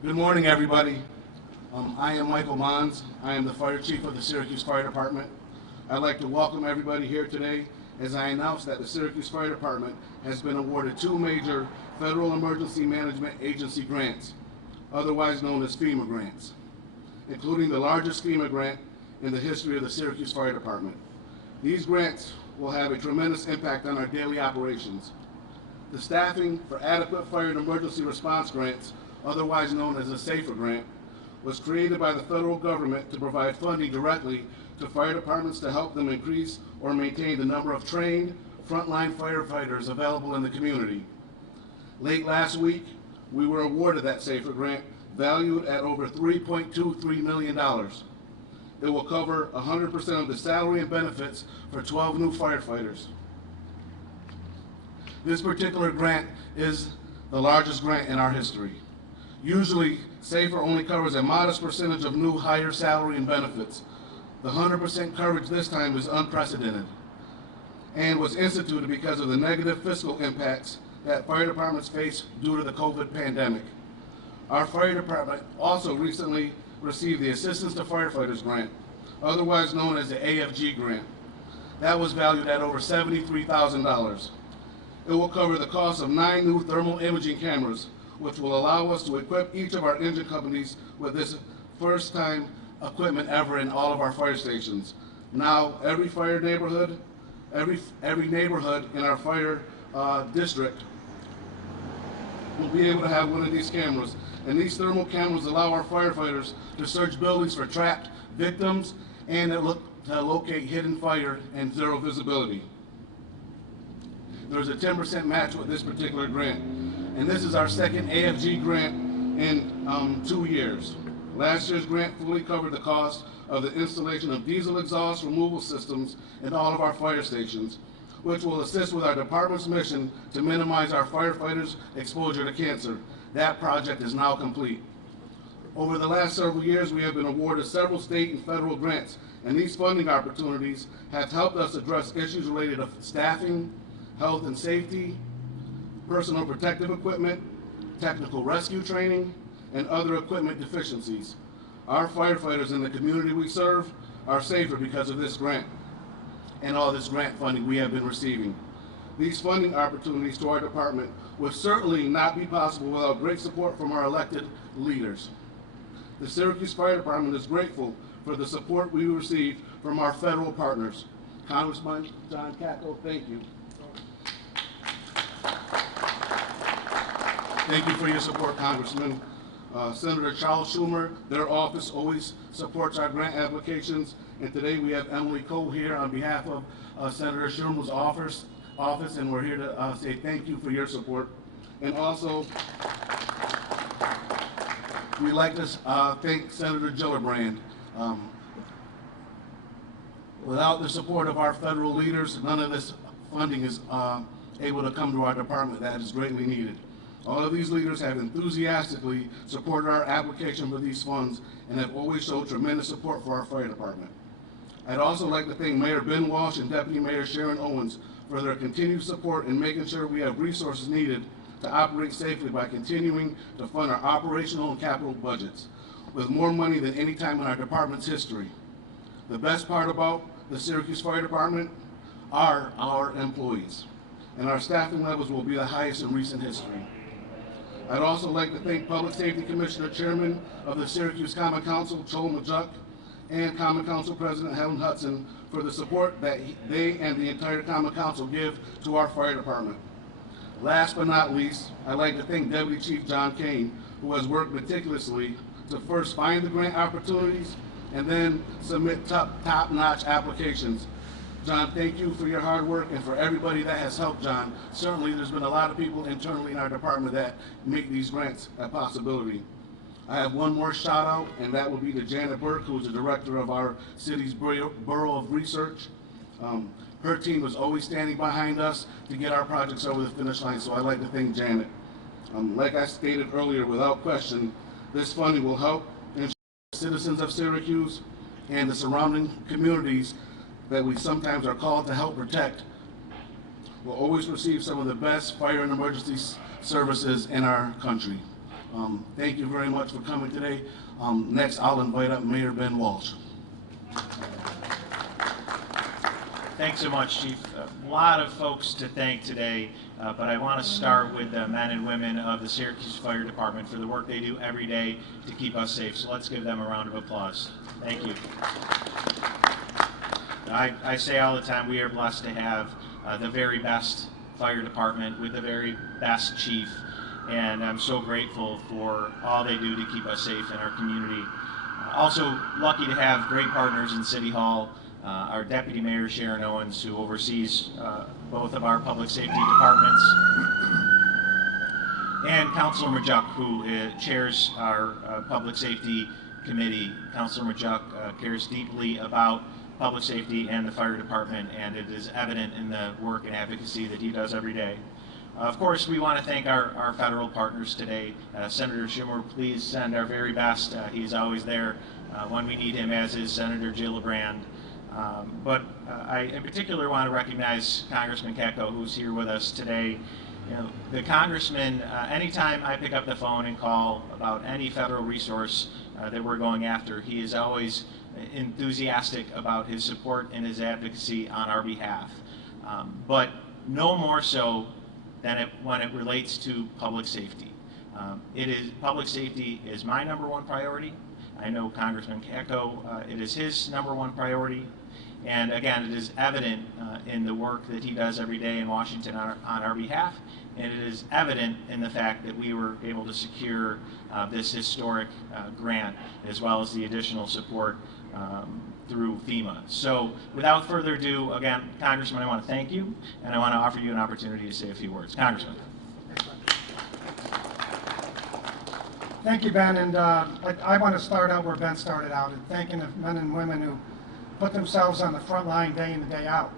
Good morning, everybody. I am Michael Mons. I am the Fire Chief of the Syracuse Fire Department. I'd like to welcome everybody here today as I announce that the Syracuse Fire Department has been awarded two major Federal Emergency Management Agency grants, otherwise known as FEMA grants, including the largest FEMA grant in the history of the Syracuse Fire Department. These grants will have a tremendous impact on our daily operations. The Staffing for Adequate Fire and Emergency Response Grants, otherwise known as the SAFER grant, was created by the federal government to provide funding directly to fire departments to help them increase or maintain the number of trained frontline firefighters available in the community. Late last week, we were awarded that SAFER grant valued at over $3.23 million. It will cover 100% of the salary and benefits for 12 new firefighters. This particular grant is the largest grant in our history. Usually, SAFER only covers a modest percentage of new higher salary and benefits. The 100% coverage this time is unprecedented and was instituted because of the negative fiscal impacts that fire departments face due to the COVID pandemic. Our fire department also recently received the Assistance to Firefighters grant, otherwise known as the AFG grant. That was valued at over $73,000. It will cover the cost of 9 new thermal imaging cameras, which will allow us to equip each of our engine companies with this first-time equipment ever in all of our fire stations. Now, every fire neighborhood, every neighborhood in our fire district will be able to have one of these cameras. And these thermal cameras allow our firefighters to search buildings for trapped victims and to locate hidden fire and zero visibility. There's a 10% match with this particular grant. And this is our second AFG grant in 2 years. Last year's grant fully covered the cost of the installation of diesel exhaust removal systems in all of our fire stations, which will assist with our department's mission to minimize our firefighters' exposure to cancer. That project is now complete. Over the last several years, we have been awarded several state and federal grants, and these funding opportunities have helped us address issues related to staffing, health and safety, personal protective equipment, technical rescue training, and other equipment deficiencies. Our firefighters in the community we serve are safer because of this grant and all this grant funding we have been receiving. These funding opportunities to our department would certainly not be possible without great support from our elected leaders. The Syracuse Fire Department is grateful for the support we receive from our federal partners. Congressman John Katko, thank you. Thank you for your support, Congressman. Senator Charles Schumer, their office always supports our grant applications, and today we have Emily Cole here on behalf of Senator Schumer's office, and we're here to say thank you for your support. And also, we'd like to thank Senator Gillibrand. Without the support of our federal leaders, none of this funding is able to come to our department that is greatly needed. All of these leaders have enthusiastically supported our application for these funds and have always showed tremendous support for our fire department. I'd also like to thank Mayor Ben Walsh and Deputy Mayor Sharon Owens for their continued support in making sure we have resources needed to operate safely by continuing to fund our operational and capital budgets with more money than any time in our department's history. The best part about the Syracuse Fire Department are our employees, and our staffing levels will be the highest in recent history. I'd also like to thank Public Safety Commissioner Chairman of the Syracuse Common Council, Joel Majuk, and Common Council President Helen Hudson for the support that they and the entire Common Council give to our fire department. Last but not least, I'd like to thank Deputy Chief John Kane, who has worked meticulously to first find the grant opportunities and then submit top-notch applications. John, thank you for your hard work and for everybody that has helped John. Certainly there's been a lot of people internally in our department that make these grants a possibility. I have one more shout out, and that will be to Janet Burke, who is the director of our city's Bureau of Research. Her team was always standing behind us to get our projects over the finish line, so I'd like to thank Janet. Like I stated earlier, without question, this funding will help ensure citizens of Syracuse and the surrounding communities that we sometimes are called to help protect will always receive some of the best fire and emergency services in our country. Thank you very much for coming today. Next, I'll invite up Mayor Ben Walsh. Thanks so much, Chief. A lot of folks to thank today, but I want to start with the men and women of the Syracuse Fire Department for the work they do every day to keep us safe. So let's give them a round of applause. Thank you. I say all the time, we are blessed to have the very best fire department with the very best chief, and I'm so grateful for all they do to keep us safe in our community. Also lucky to have great partners in City Hall. Our Deputy Mayor Sharon Owens, who oversees both of our public safety departments, and Councilor Majuk, who chairs our public safety committee. Councilor Majuk cares deeply about public safety and the fire department, and it is evident in the work and advocacy that he does every day. Of course, we want to thank our federal partners today. Senator Schumer, please send our very best. He's always there when we need him, as is Senator Gillibrand. But I in particular want to recognize Congressman Katko, who's here with us today. You know, the congressman, anytime I pick up the phone and call about any federal resource that we're going after, he is always enthusiastic about his support and his advocacy on our behalf. But no more so than when it relates to public safety. Public safety is my #1 priority. I know Congressman Katko, it is his #1 priority. And again, it is evident in the work that he does every day in Washington on our behalf, and it is evident in the fact that we were able to secure this historic grant, as well as the additional support through FEMA. So without further ado, again, Congressman, I want to thank you, and I want to offer you an opportunity to say a few words. Congressman. Thank you, Ben, and I want to start out where Ben started out, and thanking the men and women who put themselves on the front line day in and day out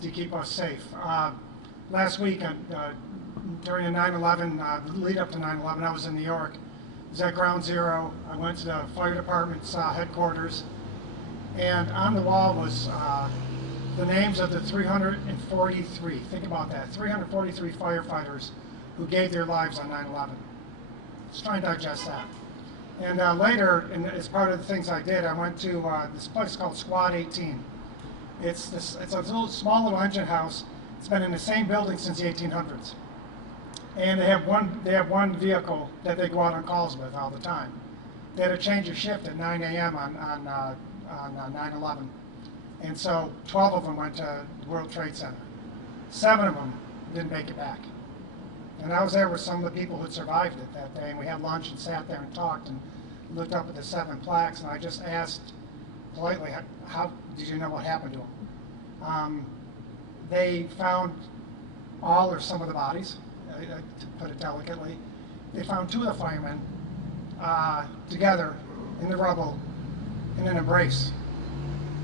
to keep us safe. Last week, during the 9/11, lead up to 9/11, I was in New York. I was at Ground Zero. I went to the fire department's headquarters, and on the wall was the names of the 343, think about that, 343 firefighters who gave their lives on 9/11. Let's try and digest that. And later, as part of the things I did, I went to this place called Squad 18. It's a small little engine house. It's been in the same building since the 1800s. And they have one vehicle that they go out on calls with all the time. They had to change a shift at 9 a.m. on 9/11. And so 12 of them went to the World Trade Center. 7 of them didn't make it back. And I was there with some of the people who survived it that day, and we had lunch and sat there and talked and looked up at the 7 plaques, and I just asked politely, how did you know what happened to them? They found all or some of the bodies, to put it delicately. They found 2 of the firemen together in the rubble in an embrace.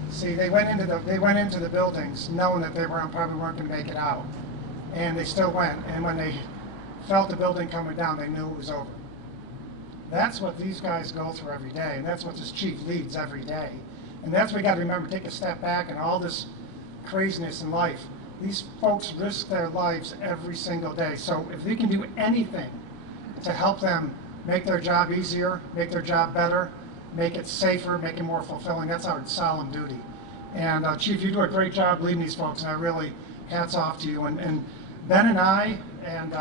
See, they went into the buildings knowing that they probably weren't going to make it out, and they still went. And when they felt the building coming down, they knew it was over. That's what these guys go through every day, and that's what this chief leads every day. And that's what we got to remember, take a step back and all this craziness in life. These folks risk their lives every single day. So if we can do anything to help them make their job easier, make their job better, make it safer, make it more fulfilling, that's our solemn duty. And Chief, you do a great job leading these folks, and I really, hats off to you. And Ben and I, and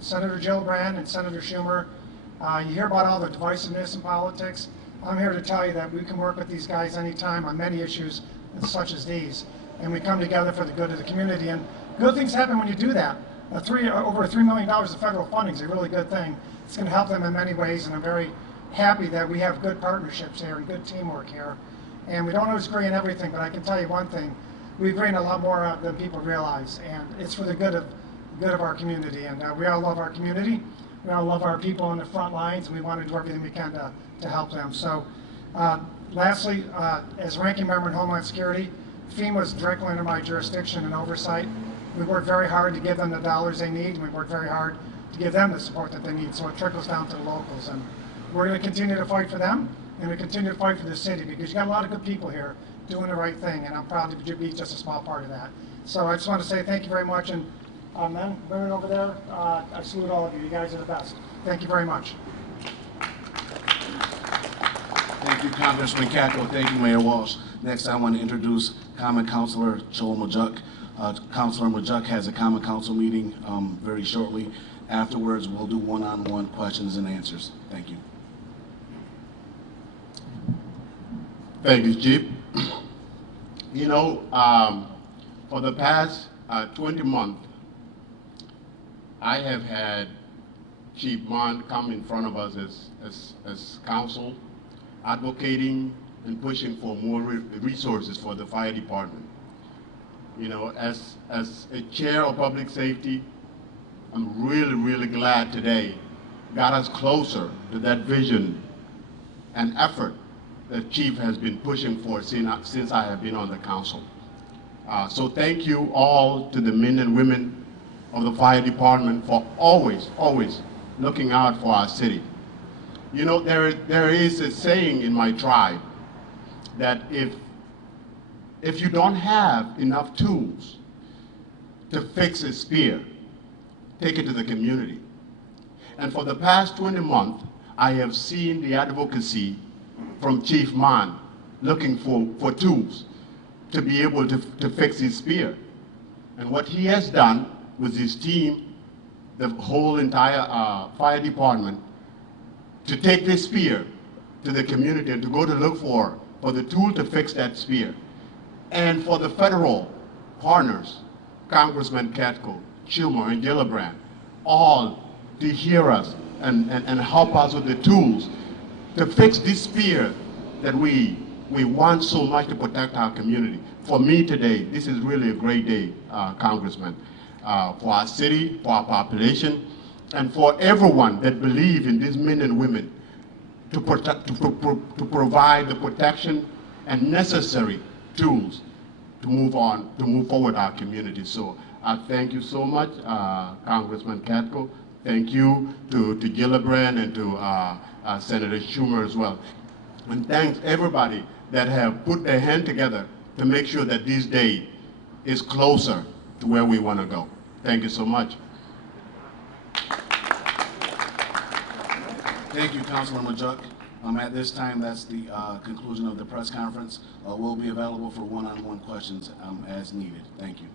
Senator Gillibrand and Senator Schumer, you hear about all the divisiveness in politics. I'm here to tell you that we can work with these guys anytime on many issues such as these, and we come together for the good of the community. And good things happen when you do that. Over $3 million of federal funding is a really good thing. It's going to help them in many ways, and I'm very happy that we have good partnerships here and good teamwork here. And we don't always agree on everything, but I can tell you one thing: we agree on a lot more than people realize, and it's for the good of our community. And we all love our community. We all love our people on the front lines, and we want to do everything we can to help them. So lastly, as ranking member in Homeland Security, FEMA is directly under my jurisdiction and oversight. We work very hard to give them the dollars they need, and we work very hard to give them the support that they need, so it trickles down to the locals. And we're going to continue to fight for them, and we continue to fight for the city, because you got a lot of good people here doing the right thing, and I'm proud to be just a small part of that. So I just want to say thank you very much, and men, women over there, I salute all of you. You guys are the best. Thank you very much. Thank you, Congressman Katko. Thank you, Mayor Walsh. Next, I want to introduce Common Councilor Joel Majuk. Councilor Majuk has a Common Council meeting very shortly. Afterwards, we'll do one-on-one questions and answers. Thank you. Thank you, Chief. You know, for the past 20 months, I have had Chief Mon come in front of us as council, advocating and pushing for more resources for the fire department. You know, as a chair of public safety, I'm really glad today got us closer to that vision and effort that Chief has been pushing for since I have been on the council. So thank you all to the men and women of the fire department for always looking out for our city. You know, there is a saying in my tribe that if you don't have enough tools to fix a spear, take it to the community. And for the past 20 months, I have seen the advocacy from Chief Mon looking for tools to be able to fix his spear. And what he has done with his team, the whole entire fire department, to take this spear to the community and to go to look for the tool to fix that spear. And for the federal partners, Congressman Katko, Schumer, and Gillibrand, all to hear us and help us with the tools to fix this spear that we want so much to protect our community. For me today, this is really a great day, Congressman, for our city, for our population, and for everyone that believe in these men and women to provide the protection and necessary tools to move forward our community. So I thank you so much, Congressman Katko. Thank you to Gillibrand and to Senator Schumer as well. And thanks everybody that have put their hand together to make sure that this day is closer to where we want to go. Thank you so much. Thank you, Councilor Majuk. At this time, that's the conclusion of the press conference. We'll be available for one-on-one questions as needed. Thank you.